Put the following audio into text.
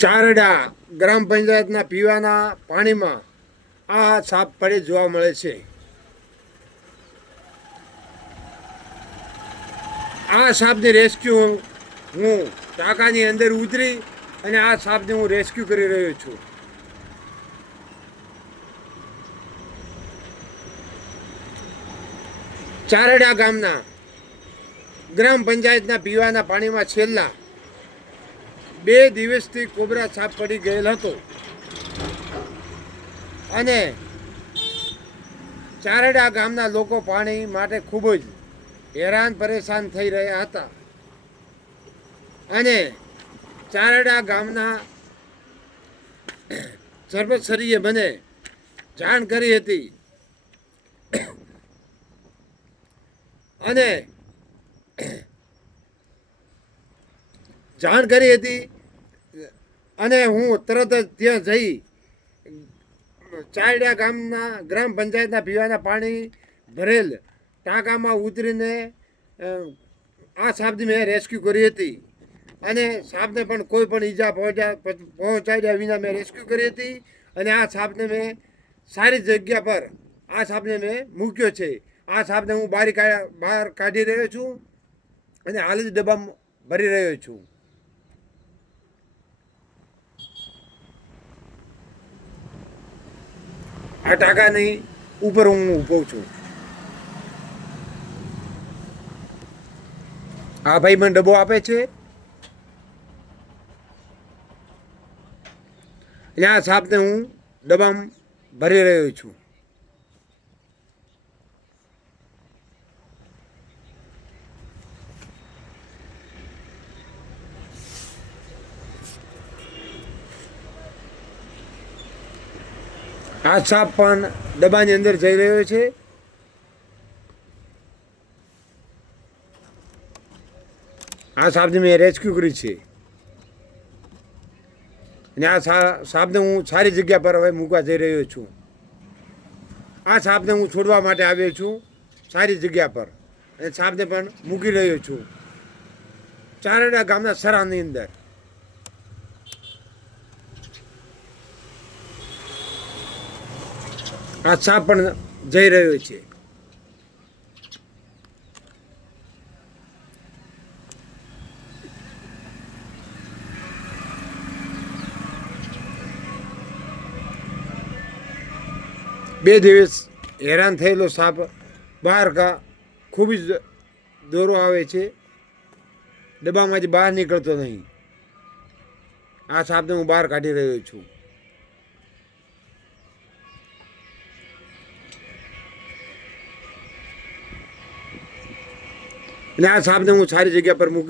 ચારડા ગ્રામ પંચાયતના પીવાના પાણીમાં આ સાપ પડી જોવા મળે છે. આ સાપની રેસ્ક્યુ હું ટાંકાની અંદર ઉતરી અને આ સાપને હું રેસ્ક્યુ કરી રહ્યો છું. ચારડા ગામના ગ્રામ પંચાયતના પીવાના પાણીમાં છેલ્લા 2 દિવસથી કોબરા સાપ પડી ગયેલ હતો અને ચારડા ગામના લોકો પાણી માટે ખૂબ જ હેરાન પરેશાન થઈ રહ્યા હતા અને ચારડા ગામના સરપંચશ્રીએ મને જાણ કરી હતી અને હું તરત જ ત્યાં જઈ ચારડા ગામના ગ્રામ પંચાયતના પીવાના પાણી ભરેલ ટાંકામાં ઉતરીને આ સાપની મેં રેસ્ક્યુ કરી હતી અને સાપને પણ કોઈ પણ ઈજા પહોંચાડ્યા વિના મેં રેસ્ક્યુ કરી હતી અને આ સાપને મેં સારી જગ્યા પર આ સાપને મેં મૂક્યો છે. આ સાપને હું બહાર કાઢી રહ્યો છું અને હાલ જ ડબ્બામાં ભરી રહ્યો છું. આ ટાંકાની ઉપર હું ઊભો છું. આ ભાઈ મને ડબ્બો આપે છે. આ સાપને હું ડબ્બામાં ભરી રહ્યો છું. આ સાપ પણ ડબ્બાની અંદર જઈ રહ્યો છે. આ સાપને મેં રેસ્ક્યુ કરી છે અને આ સાપને હું સારી જગ્યા પર હવે મૂકવા જઈ રહ્યો છું. આ સાપને હું છોડવા માટે આવ્યો છું સારી જગ્યા પર અને સાપને પણ મૂકી રહ્યો છું ચારડા ગામના સરાની અંદર. આ સાપ પણ જઈ રહ્યો છે. બે દિવસ હેરાન થયેલો સાપ બહાર ખૂબ જ દોરો આવે છે. ડબ્બામાંથી બહાર નીકળતો નહીં. આ સાપને હું બહાર કાઢી રહ્યો છું. અને આ સાપને હું સારી જગ્યા પર મૂકી